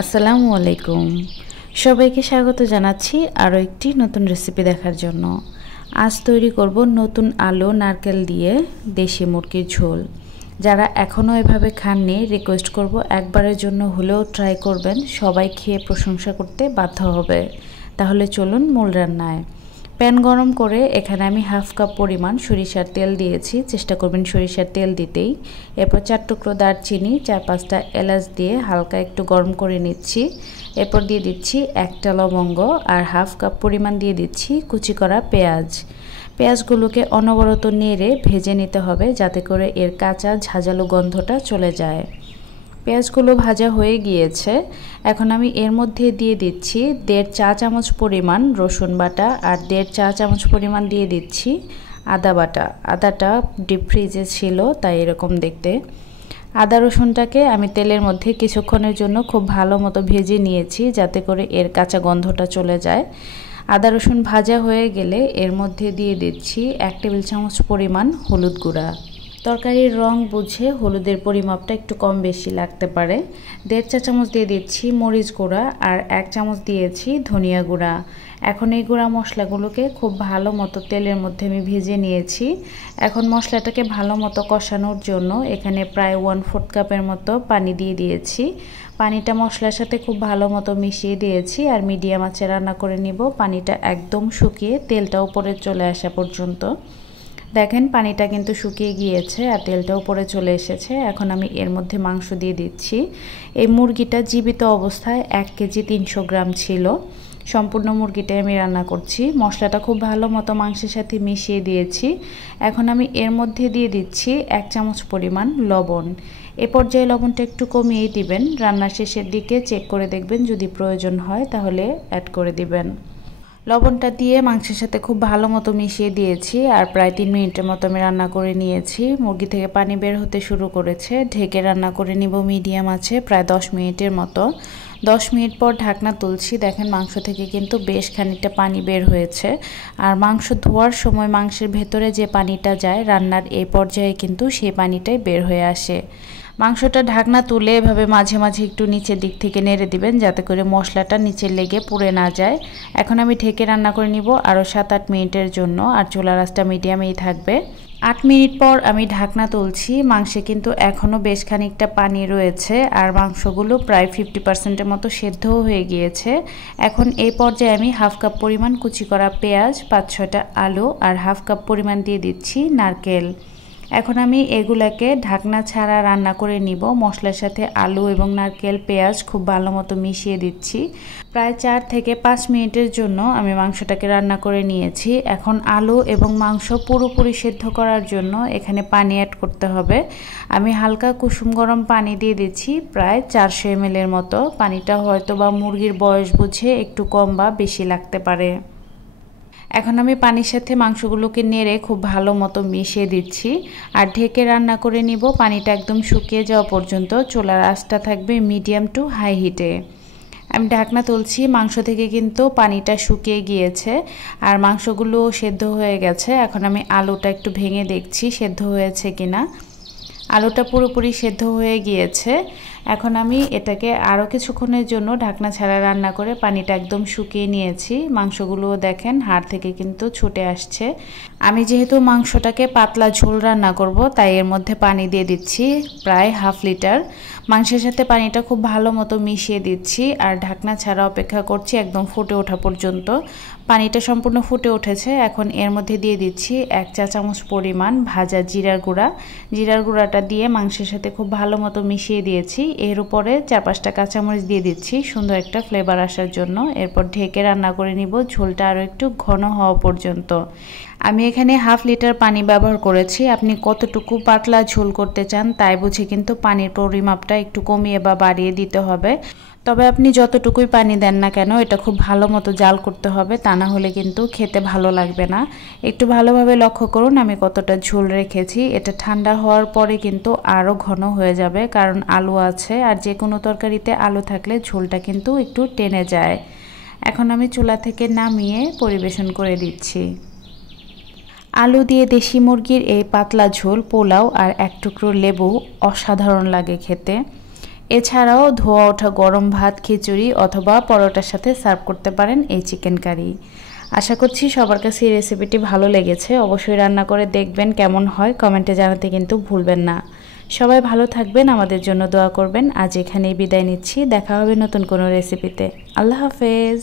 আসসালামু আলাইকুম। সবাইকে স্বাগত জানাচ্ছি আরও একটি নতুন রেসিপি দেখার জন্য। আজ তৈরি করব নতুন আলু নারকেল দিয়ে দেশি মুরগির ঝোল। যারা এখনও এভাবে খাননি রিকোয়েস্ট করব একবারের জন্য হলেও ট্রাই করবেন, সবাই খেয়ে প্রশংসা করতে বাধ্য হবে। তাহলে চলুন মূল রান্নায়। প্যান গরম করে এখানে আমি হাফ কাপ পরিমাণ সরিষার তেল দিয়েছি, চেষ্টা করবেন সরিষার তেল দিতেই। এরপর 4 টুকরো দারচিনি, 4-5টা এলাচ দিয়ে হালকা একটু গরম করে নিচ্ছি। এরপর দিয়ে দিচ্ছি 1টা লবঙ্গ আর হাফ কাপ পরিমাণ দিয়ে দিচ্ছি কুচি করা পেঁয়াজ। পেঁয়াজগুলোকে অনবরত নেড়ে ভেজে নিতে হবে যাতে করে এর কাঁচা ঝাঁঝালো গন্ধটা চলে যায়। পেঁয়াজগুলো ভাজা হয়ে গিয়েছে। এখন আমি এর মধ্যে দিয়ে দিচ্ছি 1.5 চা চামচ পরিমাণ রসুন বাটা আর 1.5 চা চামচ পরিমাণ দিয়ে দিচ্ছি আদা বাটা। আদাটা ডিপ ফ্রিজে ছিল তাই এরকম দেখতে। আদা রসুনটাকে আমি তেলের মধ্যে কিছুক্ষণের জন্য খুব ভালো মতো ভেজে নিয়েছি যাতে করে এর কাঁচা গন্ধটা চলে যায়। আদা রসুন ভাজা হয়ে গেলে এর মধ্যে দিয়ে দিচ্ছি 1 টেবিল চামচ পরিমাণ হলুদ গুঁড়া। তরকারির রং বুঝে হলুদের পরিমাপটা একটু কম বেশি লাগতে পারে। 1.5 চা চামচ দিয়ে দিচ্ছি মরিচ গুঁড়া আর 1 চামচ দিয়েছি ধনিয়া গুঁড়া। এখন এই গুঁড়া মশলাগুলোকে খুব ভালো মতো তেলের মধ্যে আমি ভেজে নিয়েছি। এখন মশলাটাকে ভালো মতো কষানোর জন্য এখানে প্রায় 1/4 কাপের মতো পানি দিয়ে দিয়েছি। পানিটা মশলার সাথে খুব ভালো মতো মিশিয়ে দিয়েছি আর মিডিয়াম আঁচে রান্না করে নিব, পানিটা একদম শুকিয়ে তেলটা উপরে চলে আসা পর্যন্ত। দেখেন পানিটা কিন্তু শুকিয়ে গিয়েছে আর তেলটা উপরে চলে এসেছে। এখন আমি এর মধ্যে মাংস দিয়ে দিচ্ছি। এই মুরগিটা জীবিত অবস্থায় 1 কেজি 300 গ্রাম ছিল। সম্পূর্ণ মুরগিটাই আমি রান্না করছি। মশলাটা খুব ভালো মতো মাংসের সাথে মিশিয়ে দিয়েছি। এখন আমি এর মধ্যে দিয়ে দিচ্ছি 1 চামচ পরিমাণ লবণ। এ পর্যায়ে লবণটা একটু কমিয়ে দিবেন, রান্নার শেষের দিকে চেক করে দেখবেন, যদি প্রয়োজন হয় তাহলে অ্যাড করে দিবেন। লবণটা দিয়ে মাংসের সাথে খুব ভালো মতো মিশিয়ে দিয়েছি আর প্রায় 3 মিনিটের মতো আমি রান্না করে নিয়েছি। মুরগি থেকে পানি বের হতে শুরু করেছে। ঢেকে রান্না করে নিব মিডিয়াম আছে প্রায় 10 মিনিটের মতো। 10 মিনিট পর ঢাকনা তুলছি। দেখেন মাংস থেকে কিন্তু বেশ খানিকটা পানি বের হয়েছে আর মাংস ধোয়ার সময় মাংসের ভেতরে যে পানিটা যায় রান্নার এই পর্যায়ে কিন্তু সেই পানিটাই বের হয়ে আসে। মাংসটা ঢাকনা তুলে এভাবে মাঝে মাঝে একটু নিচের দিক থেকে নেড়ে দিবেন যাতে করে মশলাটা নিচে লেগে পুড়ে না যায়। এখন আমি ঢেকে রান্না করে নিব আরও 7-8 মিনিটের জন্য আর চুলার আঁচটা মিডিয়ামেই থাকবে। 8 মিনিট পর আমি ঢাকনা তুলছি। মাংসে কিন্তু এখনও বেশ খানিকটা পানি রয়েছে আর মাংসগুলো প্রায় 50% মতো সেদ্ধও হয়ে গিয়েছে। এখন এই পর্যায়ে আমি হাফ কাপ পরিমাণ কুচি করা পেঁয়াজ, 5-6টা আলু আর হাফ কাপ পরিমাণ দিয়ে দিচ্ছি নারকেল। এখন আমি এগুলাকে ঢাকনা ছাড়া রান্না করে নিব। মশলার সাথে আলু এবং নারকেল পেঁয়াজ খুব ভালো মতো মিশিয়ে দিচ্ছি। প্রায় 4 থেকে 5 মিনিটের জন্য আমি মাংসটাকে রান্না করে নিয়েছি। এখন আলু এবং মাংস পুরোপুরি সেদ্ধ করার জন্য এখানে পানি অ্যাড করতে হবে। আমি হালকা কুসুম গরম পানি দিয়ে দিচ্ছি প্রায় 400 ml এর মতো। পানিটা হয়তো বা মুরগির বয়স বুঝে একটু কম বা বেশি লাগতে পারে। এখন আমি পানির সাথে মাংসগুলোকে নেড়ে খুব ভালো মতো মিশিয়ে দিচ্ছি আর ঢেকে রান্না করে নিব পানিটা একদম শুকিয়ে যাওয়া পর্যন্ত। চুলার আঁচটা থাকবে মিডিয়াম টু হাই হিটে। আমি ঢাকনা তুলছি। মাংস থেকে কিন্তু পানিটা শুকিয়ে গিয়েছে আর মাংসগুলো সেদ্ধ হয়ে গেছে। এখন আমি আলুটা একটু ভেঙে দেখছি সেদ্ধ হয়েছে কিনা। আলুটা পুরোপুরি সেদ্ধ হয়ে গিয়েছে। এখন আমি এটাকে আরও কিছুক্ষণের জন্য ঢাকনা ছাড়া রান্না করে পানিটা একদম শুকিয়ে নিয়েছি। মাংসগুলো দেখেন হাড় থেকে কিন্তু ছুটে আসছে। আমি যেহেতু মাংসটাকে পাতলা ঝোল রান্না করব তাই এর মধ্যে পানি দিয়ে দিচ্ছি প্রায় হাফ লিটার। মাংসের সাথে পানিটা খুব ভালো মতো মিশিয়ে দিচ্ছি আর ঢাকনা ছাড়া অপেক্ষা করছি একদম ফুটে ওঠা পর্যন্ত। পানিটা সম্পূর্ণ ফুটে উঠেছে। এখন এর মধ্যে দিয়ে দিচ্ছি 1 চা চামচ পরিমাণ ভাজা জিরার গুঁড়া। জিরার গুঁড়াটা দিয়ে মাংসের সাথে খুব ভালো মতো মিশিয়ে দিয়েছি। এর উপরে 4-5টা কাঁচামরিচ দিয়ে দিচ্ছি সুন্দর একটা ফ্লেভার আসার জন্য। এরপর ঢেকে রান্না করে নিব ঝোলটা আরও একটু ঘন হওয়া পর্যন্ত। আমি এখানে হাফ লিটার পানি ব্যবহার করেছি। আপনি কতটুকু পাতলা ঝোল করতে চান তাই বুঝে কিন্তু পানির পরিমাপটা একটু কমিয়ে বা বাড়িয়ে দিতে হবে। তবে আপনি যতটুকুই পানি দেন না কেন এটা খুব ভালো মতো জাল করতে হবে, তা না হলে কিন্তু খেতে ভালো লাগবে না। একটু ভালোভাবে লক্ষ্য করুন আমি কতটা ঝোল রেখেছি। এটা ঠান্ডা হওয়ার পরে কিন্তু আরও ঘন হয়ে যাবে কারণ আলু আছে আর যে কোনো তরকারিতে আলু থাকলে ঝোলটা কিন্তু একটু টেনে যায়। এখন আমি চুলা থেকে নামিয়ে পরিবেশন করে দিচ্ছি। আলু দিয়ে দেশি মুরগির এই পাতলা ঝোল, পোলাও আর 1 টুকরো লেবু অসাধারণ লাগে খেতে। এছাড়াও ধোয়া ওঠা গরম ভাত, খিচুড়ি অথবা পরোটার সাথে সার্ভ করতে পারেন এই চিকেন কারি। আশা করছি সবার কাছে এই রেসিপিটি ভালো লেগেছে। অবশ্যই রান্না করে দেখবেন কেমন হয়, কমেন্টে জানাতে কিন্তু ভুলবেন না। সবাই ভালো থাকবেন, আমাদের জন্য দোয়া করবেন। আজ এখানেই বিদায় নিচ্ছি, দেখা হবে নতুন কোনো রেসিপিতে। আল্লাহ হাফেজ।